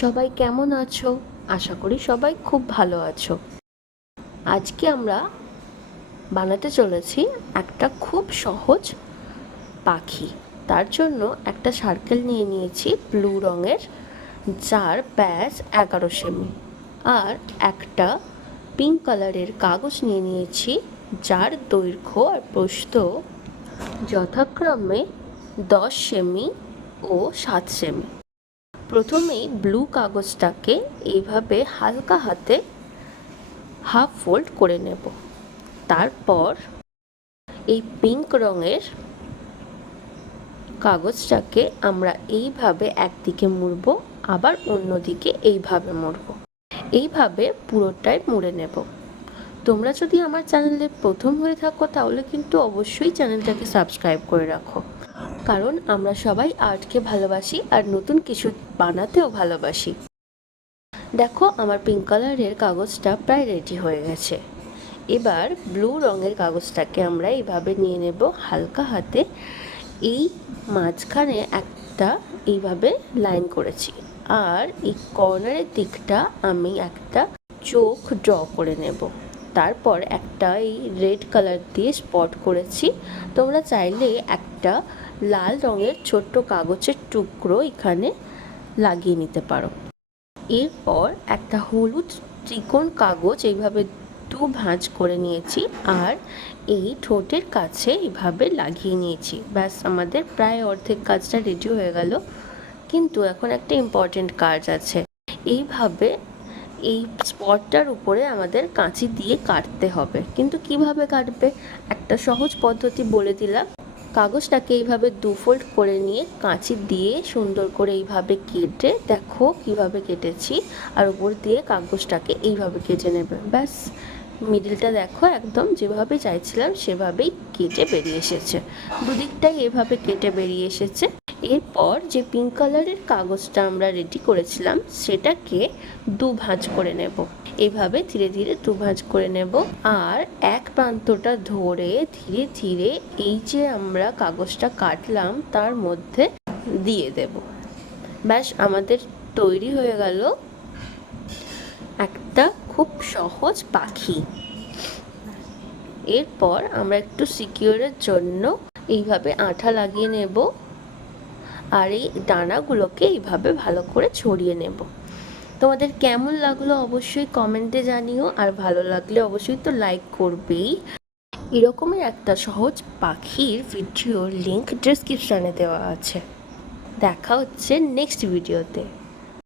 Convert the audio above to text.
সবাই কেমন আছো? আশা করি সবাই খুব ভালো আছো। আজকে আমরা বানাতে চলেছি একটা খুব সহজ পাখি। তার জন্য একটা সার্কেল নিয়ে নিয়েছি ব্লু রঙের, যার ব্যাস 11 সেমি, আর একটা পিঙ্ক কালারের কাগজ নিয়ে নিয়েছি, যার দৈর্ঘ্য আর প্রস্থ যথাক্রমে 10 সেমি ও 7 সেমি। প্রথমেই ব্লু কাগজটাকে এইভাবে হালকা হাতে হাফ ফোল্ড করে নেব। তারপর এই পিঙ্ক রঙের কাগজটাকে আমরা এইভাবে একদিকে মুড়ব, আবার অন্যদিকে এইভাবে মুড়ব। এইভাবে পুরোটাই মুড়ে নেব। তোমরা যদি আমার চ্যানেলে প্রথম হয়ে থাকো তাহলে কিন্তু অবশ্যই চ্যানেলটাকে সাবস্ক্রাইব করে রাখো, কারণ আমরা সবাই আর্টকে ভালোবাসি আর নতুন কিছু বানাতেও ভালোবাসি। দেখো, আমার পিঙ্ক কালারের কাগজটা প্রায় রেডি হয়ে গেছে। এবার ব্লু রঙের কাগজটাকে আমরা এইভাবে নিয়ে নেব হালকা হাতে। এই মাঝখানে একটা এইভাবে লাইন করেছি, আর এই কর্নারের দিকটা আমি একটা চোখ ড্র করে নেব। তারপর একটা এই রেড কালার দিয়ে স্পট করেছি। তোমরা চাইলে একটা লাল রঙের ছোট্ট কাগজের টুকরো এখানে লাগিয়ে নিতে পারো। এরপর একটা হলুদ ত্রিকোণ কাগজ এইভাবে দু ভাঁজ করে নিয়েছি, আর এই ঠোঁটের কাছে এইভাবে লাগিয়ে নিয়েছি। ব্যাস, আমাদের প্রায় অর্ধেক কাজটা রেডি হয়ে গেল। কিন্তু এখন একটা ইম্পর্টেন্ট কাজ আছে। এইভাবে এই স্পটটার উপরে আমাদের কাঁচি দিয়ে কাটতে হবে। কিন্তু কিভাবে কাটবে, একটা সহজ পদ্ধতি বলে দিলাম। কাগজটাকে এইভাবে দুফোল্ড করে নিয়ে কাঁচি দিয়ে সুন্দর করে এইভাবে কেটে, দেখো কিভাবে কেটেছি, আর উপর দিয়ে কাগজটাকে এইভাবে কেটে নেবে। ব্যাস, মিডিলটা দেখো একদম যেভাবে চাইছিলাম সেভাবেই কেটে বেরিয়ে এসেছে। দুদিকটাই এভাবে কেটে বেরিয়ে এসেছে। এরপর যে পিঙ্ক কালারের কাগজটা আমরা রেডি করেছিলাম সেটাকে দু ভাঁজ করে নেব। এইভাবে ধীরে ধীরে দু ভাঁজ করে নেব, আর এক প্রান্তটা ধরে ধীরে ধীরে এই যে আমরা কাগজটা কাটলাম তার মধ্যে দিয়ে দেব। ব্যাস, আমাদের তৈরি হয়ে গেল একটা খুব সহজ পাখি। এরপর আমরা একটু সিকিউরের জন্য এইভাবে আঠা লাগিয়ে নেব, আর এই ডানাগুলোকে এইভাবে ভালো করে ছড়িয়ে নেব। তোমাদের কেমন লাগলো অবশ্যই কমেন্টে জানিও, আর ভালো লাগলে অবশ্যই তো লাইক করবেই। এরকমের একটা সহজ পাখির ভিডিওর লিঙ্ক ডেসক্রিপশানে দেওয়া আছে। দেখা হচ্ছে নেক্সট ভিডিওতে।